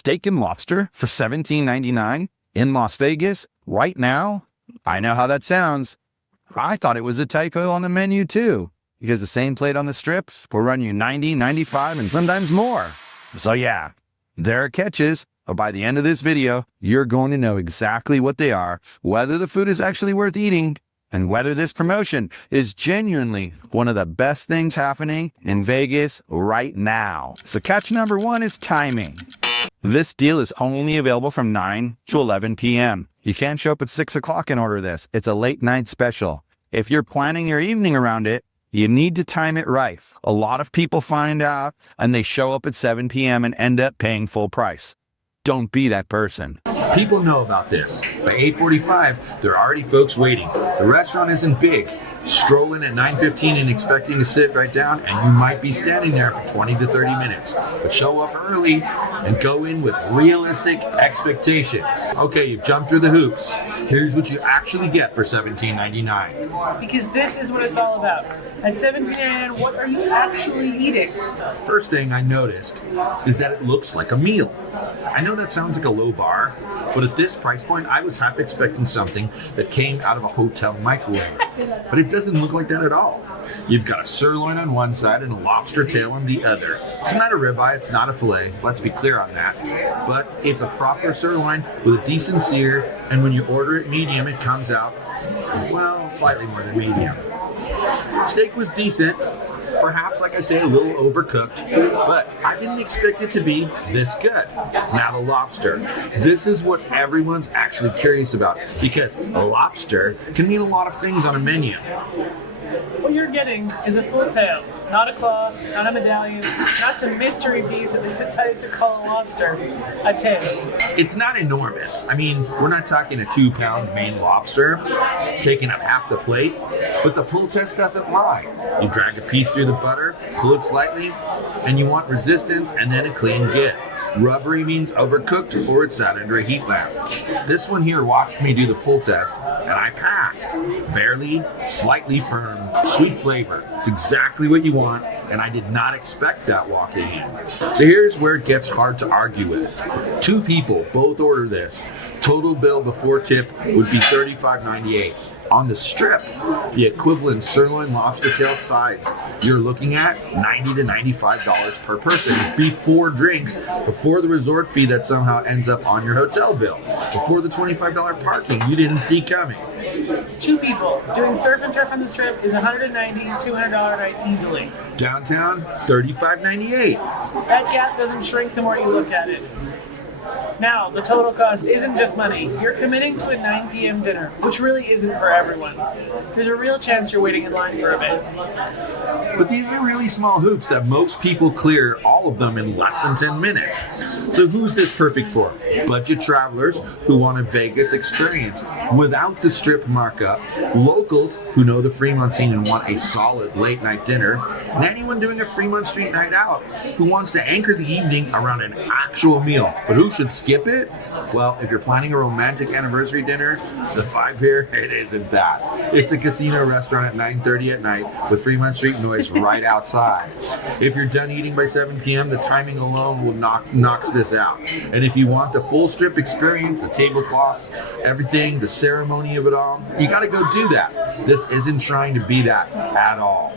steak and lobster for $17.99 in Las Vegas right now? I know how that sounds. I thought it was a typo on the menu too, because the same plate on the strip will run you $90, $95, and sometimes more. So yeah, there are catches. But by the end of this video, you're going to know exactly what they are, whether the food is actually worth eating, and whether this promotion is genuinely one of the best things happening in Vegas right now. So catch number one is timing. This deal is only available from 9 to 11 p.m. You can't show up at 6 o'clock and order this. It's a late night special. If you're planning your evening around it, you need to time it right. A lot of people find out and they show up at 7 p.m. and end up paying full price. Don't be that person. People know about this. By 8:45, there are already folks waiting. The restaurant isn't big. Stroll in at 9:15 and expecting to sit right down, and you might be standing there for 20 to 30 minutes. But show up early and go in with realistic expectations. Okay, you've jumped through the hoops. Here's what you actually get for $17.99. Because this is what it's all about. At $17.99, what are you actually eating? First thing I noticed is that it looks like a meal. I know that sounds like a low bar, but at this price point, I was half expecting something that came out of a hotel microwave. But it doesn't look like that at all. You've got a sirloin on one side and a lobster tail on the other. It's not a ribeye, it's not a fillet, let's be clear on that. But it's a proper sirloin with a decent sear, and when you order it medium, it comes out, well, slightly more than medium. Steak was decent, perhaps, like I say, a little overcooked, but I didn't expect it to be this good. Now the lobster. This is what everyone's actually curious about, because a lobster can mean a lot of things on a menu. What you're getting is a full tail, not a claw, not a medallion, not some mystery piece that they decided to call a lobster. A tail. It's not enormous. I mean, we're not talking a 2-pound Maine lobster taking up half the plate, but the pull test doesn't lie. You drag a piece through the butter, pull it slightly, and you want resistance and then a clean give. Rubbery means overcooked or it's sat under a heat lamp. This one here watched me do the pull test and I passed. Barely, slightly firm, sweet flavor. It's exactly what you want, and I did not expect that walking in. So here's where it gets hard to argue with. 2 people both order this. Total bill before tip would be $35.98. On the strip, the equivalent sirloin lobster tail sides, you're looking at $90 to $95 per person before drinks, before the resort fee that somehow ends up on your hotel bill, before the $25 parking you didn't see coming. 2 people doing surf and turf on the strip is $190, $200 night easily. Downtown, $35.98. That gap doesn't shrink the more you look at it. Now, the total cost isn't just money. You're committing to a 9 p.m. dinner, which really isn't for everyone. There's a real chance you're waiting in line for a bit. But these are really small hoops that most people clear, all of them in less than 10 minutes. So who's this perfect for? Budget travelers who want a Vegas experience without the strip markup, locals who know the Fremont scene and want a solid late night dinner, and anyone doing a Fremont Street night out who wants to anchor the evening around an actual meal. But who should skip it? Well, if you're planning a romantic anniversary dinner, the vibe here, it isn't that. It's a casino restaurant at 9:30 at night with Fremont Street noise right outside. If you're done eating by 7 p.m., the timing alone will knocks this out. And if you want the full strip experience, the tablecloths, everything, the ceremony of it all, you gotta go do that. This isn't trying to be that at all.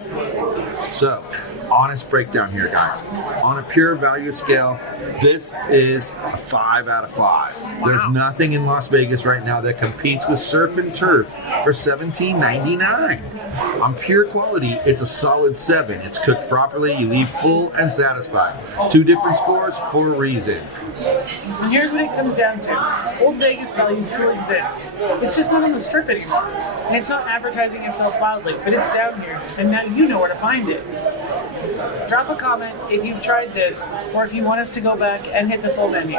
So, honest breakdown here, guys. On a pure value scale, this is a 5 out of 5. There's nothing in Las Vegas right now that competes with surf and turf for $17.99. On pure quality, it's a solid 7. It's cooked properly, you leave full and satisfied. 2 different scores for a reason. And here's what it comes down to. Old Vegas value still exists. It's just not on the strip anymore. And it's not advertising itself loudly, but it's down here. And now you know where to find it. Drop a comment if you've tried this, or if you want us to go back and hit the full menu.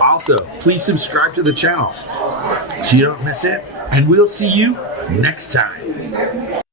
Also, please subscribe to the channel so you don't miss it, and we'll see you next time.